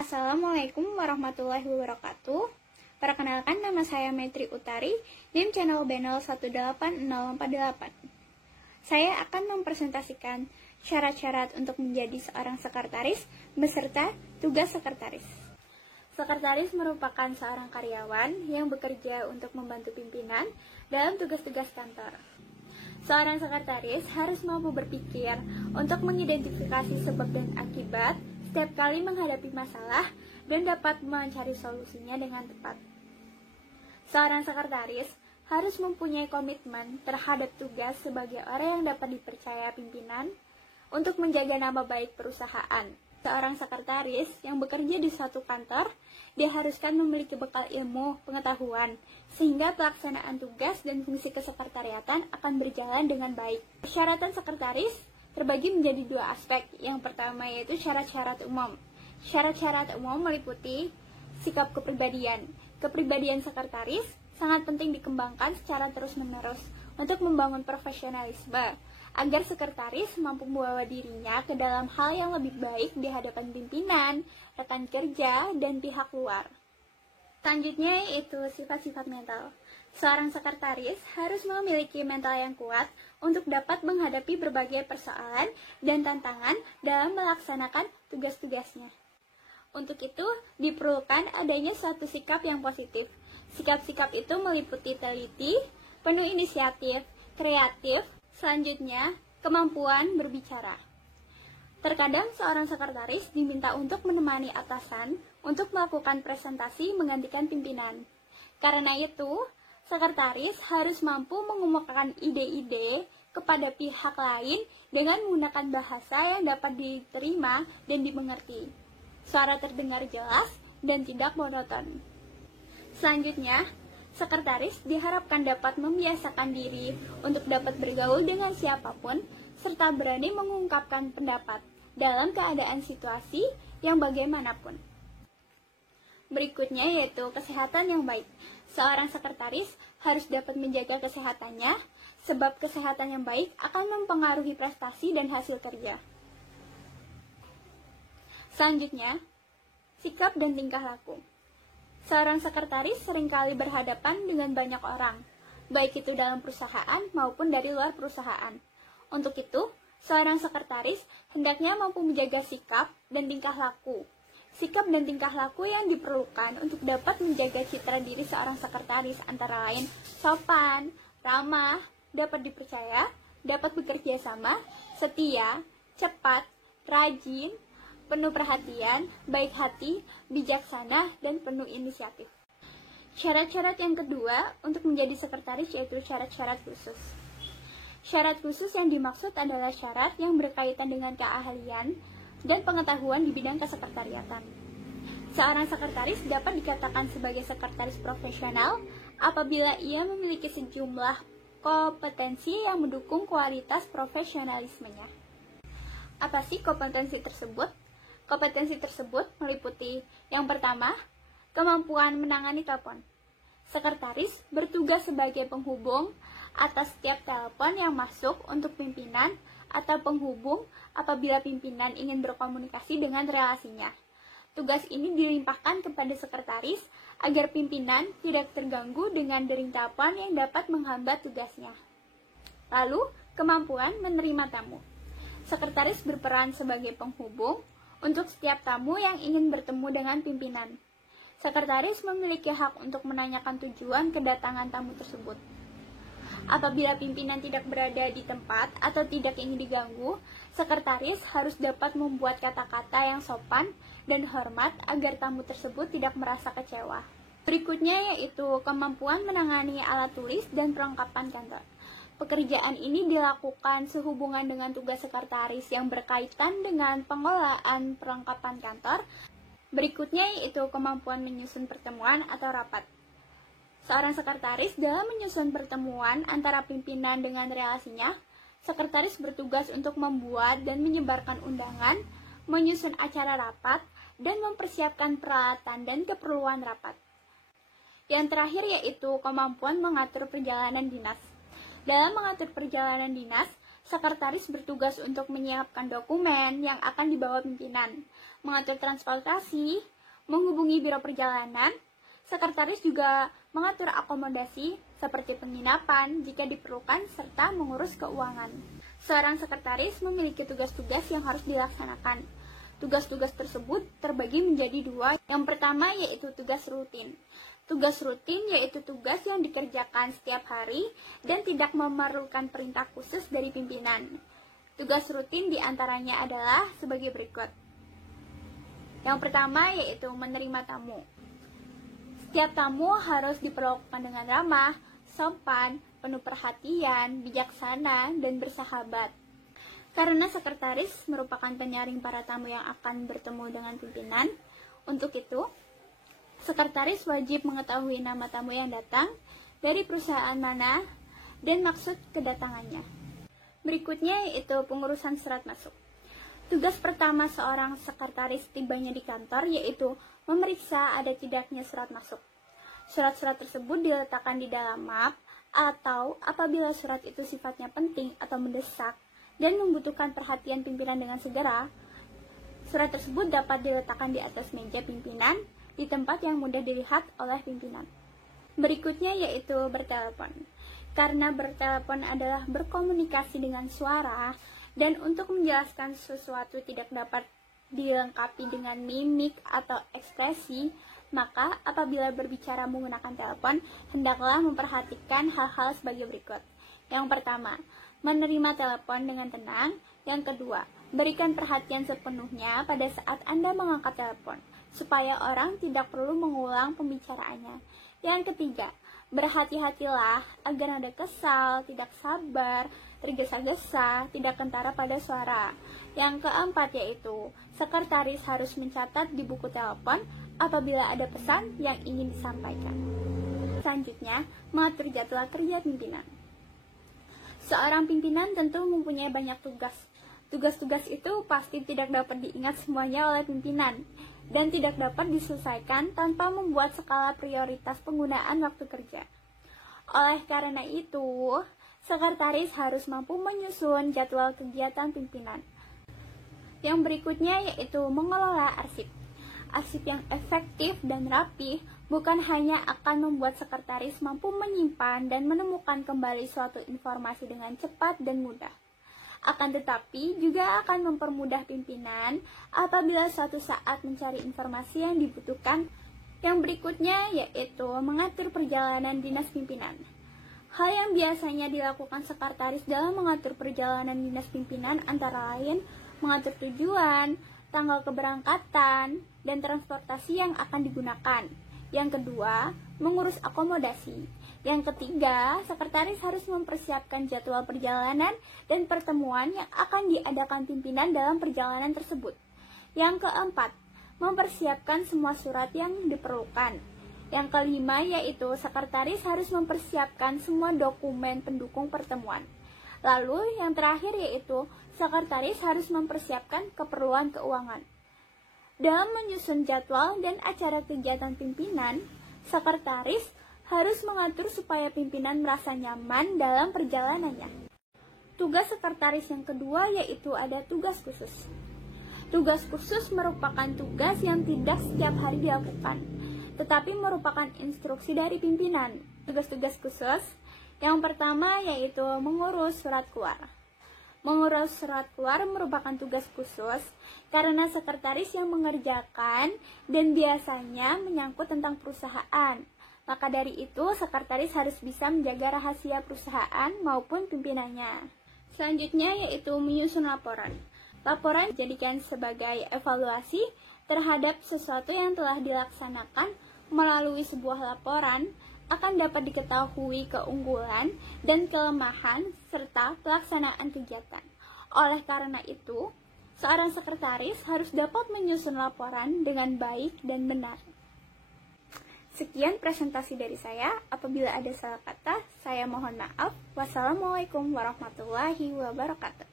Assalamualaikum warahmatullahi wabarakatuh. Perkenalkan, nama saya Maitri Utari, NIM channel B018048. Saya akan mempresentasikan syarat-syarat untuk menjadi seorang sekretaris beserta tugas sekretaris. Sekretaris merupakan seorang karyawan yang bekerja untuk membantu pimpinan dalam tugas-tugas kantor. Seorang sekretaris harus mampu berpikir untuk mengidentifikasi sebab dan akibat setiap kali menghadapi masalah dan dapat mencari solusinya dengan tepat. Seorang sekretaris harus mempunyai komitmen terhadap tugas sebagai orang yang dapat dipercaya pimpinan untuk menjaga nama baik perusahaan. Seorang sekretaris yang bekerja di suatu kantor diharuskan memiliki bekal ilmu pengetahuan sehingga pelaksanaan tugas dan fungsi kesekretariatan akan berjalan dengan baik. Persyaratan sekretaris terbagi menjadi dua aspek. Yang pertama yaitu syarat-syarat umum. Syarat-syarat umum meliputi sikap kepribadian. Kepribadian sekretaris sangat penting dikembangkan secara terus-menerus untuk membangun profesionalisme, agar sekretaris mampu membawa dirinya ke dalam hal yang lebih baik di hadapan pimpinan, rekan kerja, dan pihak luar. Selanjutnya yaitu sifat-sifat mental. Seorang sekretaris harus memiliki mental yang kuat untuk dapat menghadapi berbagai persoalan dan tantangan dalam melaksanakan tugas-tugasnya. Untuk itu, diperlukan adanya suatu sikap yang positif. Sikap-sikap itu meliputi teliti, penuh inisiatif, kreatif, selanjutnya kemampuan berbicara. Terkadang seorang sekretaris diminta untuk menemani atasan untuk melakukan presentasi menggantikan pimpinan. Karena itu, sekretaris harus mampu mengemukakan ide-ide kepada pihak lain dengan menggunakan bahasa yang dapat diterima dan dimengerti. Suara terdengar jelas dan tidak monoton. Selanjutnya, sekretaris diharapkan dapat membiasakan diri untuk dapat bergaul dengan siapapun serta berani mengungkapkan pendapat dalam keadaan situasi yang bagaimanapun. Berikutnya yaitu kesehatan yang baik. Seorang sekretaris harus dapat menjaga kesehatannya, sebab kesehatan yang baik akan mempengaruhi prestasi dan hasil kerja. Selanjutnya, sikap dan tingkah laku. Seorang sekretaris seringkali berhadapan dengan banyak orang, baik itu dalam perusahaan maupun dari luar perusahaan. Untuk itu, seorang sekretaris hendaknya mampu menjaga sikap dan tingkah laku. Sikap dan tingkah laku yang diperlukan untuk dapat menjaga citra diri seorang sekretaris antara lain sopan, ramah, dapat dipercaya, dapat bekerja sama, setia, cepat, rajin, penuh perhatian, baik hati, bijaksana, dan penuh inisiatif. Syarat-syarat yang kedua untuk menjadi sekretaris yaitu syarat-syarat khusus. Syarat khusus yang dimaksud adalah syarat yang berkaitan dengan keahlian dan pengetahuan di bidang kesekretariatan. Seorang sekretaris dapat dikatakan sebagai sekretaris profesional apabila ia memiliki sejumlah kompetensi yang mendukung kualitas profesionalismenya. Apa sih kompetensi tersebut? Kompetensi tersebut meliputi yang pertama, kemampuan menangani telepon. Sekretaris bertugas sebagai penghubung atas setiap telepon yang masuk untuk pimpinan atau penghubung apabila pimpinan ingin berkomunikasi dengan relasinya. Tugas ini dilimpahkan kepada sekretaris agar pimpinan tidak terganggu dengan dering telepon yang dapat menghambat tugasnya. Lalu, kemampuan menerima tamu. Sekretaris berperan sebagai penghubung untuk setiap tamu yang ingin bertemu dengan pimpinan. Sekretaris memiliki hak untuk menanyakan tujuan kedatangan tamu tersebut. Apabila pimpinan tidak berada di tempat atau tidak ingin diganggu, sekretaris harus dapat membuat kata-kata yang sopan dan hormat agar tamu tersebut tidak merasa kecewa. Berikutnya yaitu kemampuan menangani alat tulis dan perlengkapan kantor. Pekerjaan ini dilakukan sehubungan dengan tugas sekretaris yang berkaitan dengan pengelolaan perlengkapan kantor. Berikutnya yaitu kemampuan menyusun pertemuan atau rapat. Seorang sekretaris dalam menyusun pertemuan antara pimpinan dengan relasinya, sekretaris bertugas untuk membuat dan menyebarkan undangan, menyusun acara rapat, dan mempersiapkan peralatan dan keperluan rapat. Yang terakhir yaitu kemampuan mengatur perjalanan dinas. Dalam mengatur perjalanan dinas, Sekretaris bertugas untuk menyiapkan dokumen yang akan dibawa pimpinan, mengatur transportasi, menghubungi biro perjalanan. Sekretaris juga mengatur akomodasi seperti penginapan jika diperlukan serta mengurus keuangan. Seorang sekretaris memiliki tugas-tugas yang harus dilaksanakan. Tugas-tugas tersebut terbagi menjadi dua. Yang pertama yaitu tugas rutin. Tugas rutin yaitu tugas yang dikerjakan setiap hari dan tidak memerlukan perintah khusus dari pimpinan. Tugas rutin diantaranya adalah sebagai berikut. Yang pertama yaitu menerima tamu. Setiap tamu harus diperlakukan dengan ramah, sopan, penuh perhatian, bijaksana, dan bersahabat. Karena sekretaris merupakan penyaring para tamu yang akan bertemu dengan pimpinan, untuk itu, sekretaris wajib mengetahui nama tamu yang datang, dari perusahaan mana, dan maksud kedatangannya. Berikutnya yaitu pengurusan surat masuk. Tugas pertama seorang sekretaris tibanya di kantor yaitu memeriksa ada tidaknya surat masuk. Surat-surat tersebut diletakkan di dalam map, atau apabila surat itu sifatnya penting atau mendesak dan membutuhkan perhatian pimpinan dengan segera, surat tersebut dapat diletakkan di atas meja pimpinan di tempat yang mudah dilihat oleh pimpinan. Berikutnya yaitu bertelepon. Karena bertelepon adalah berkomunikasi dengan suara, dan untuk menjelaskan sesuatu tidak dapat dilengkapi dengan mimik atau ekspresi, maka apabila berbicara menggunakan telepon, hendaklah memperhatikan hal-hal sebagai berikut. Yang pertama, menerima telepon dengan tenang. Yang kedua, berikan perhatian sepenuhnya pada saat Anda mengangkat telepon, supaya orang tidak perlu mengulang pembicaraannya. Yang ketiga, berhati-hatilah agar Anda kesal, tidak sabar, tergesa-gesa, tidak kentara pada suara. Yang keempat yaitu, sekretaris harus mencatat di buku telepon apabila ada pesan yang ingin disampaikan. Selanjutnya, mengatur jadwal kerja pimpinan. Seorang pimpinan tentu mempunyai banyak tugas. Tugas-tugas itu pasti tidak dapat diingat semuanya oleh pimpinan, dan tidak dapat diselesaikan tanpa membuat skala prioritas penggunaan waktu kerja. Oleh karena itu, sekretaris harus mampu menyusun jadwal kegiatan pimpinan. Yang berikutnya yaitu mengelola arsip. Arsip yang efektif dan rapi bukan hanya akan membuat sekretaris mampu menyimpan dan menemukan kembali suatu informasi dengan cepat dan mudah. Akan tetapi juga akan mempermudah pimpinan apabila suatu saat mencari informasi yang dibutuhkan. Yang berikutnya yaitu mengatur perjalanan dinas pimpinan. Hal yang biasanya dilakukan sekretaris dalam mengatur perjalanan dinas pimpinan antara lain mengatur tujuan, tanggal keberangkatan, dan transportasi yang akan digunakan. Yang kedua, mengurus akomodasi. Yang ketiga, sekretaris harus mempersiapkan jadwal perjalanan dan pertemuan yang akan diadakan pimpinan dalam perjalanan tersebut. Yang keempat, mempersiapkan semua surat yang diperlukan. Yang kelima yaitu sekretaris harus mempersiapkan semua dokumen pendukung pertemuan. Lalu yang terakhir yaitu sekretaris harus mempersiapkan keperluan keuangan. Dalam menyusun jadwal dan acara kegiatan pimpinan, sekretaris harus mengatur supaya pimpinan merasa nyaman dalam perjalanannya. Tugas sekretaris yang kedua yaitu ada tugas khusus. Tugas khusus merupakan tugas yang tidak setiap hari dilakukan, tetapi merupakan instruksi dari pimpinan. Tugas-tugas khusus yang pertama yaitu mengurus surat keluar. Mengurus surat keluar merupakan tugas khusus karena sekretaris yang mengerjakan dan biasanya menyangkut tentang perusahaan. Maka dari itu, sekretaris harus bisa menjaga rahasia perusahaan maupun pimpinannya. Selanjutnya yaitu menyusun laporan. Laporan dijadikan sebagai evaluasi terhadap sesuatu yang telah dilaksanakan. Melalui sebuah laporan akan dapat diketahui keunggulan dan kelemahan serta pelaksanaan kegiatan. Oleh karena itu, seorang sekretaris harus dapat menyusun laporan dengan baik dan benar. Sekian presentasi dari saya. Apabila ada salah kata, saya mohon maaf. Wassalamualaikum warahmatullahi wabarakatuh.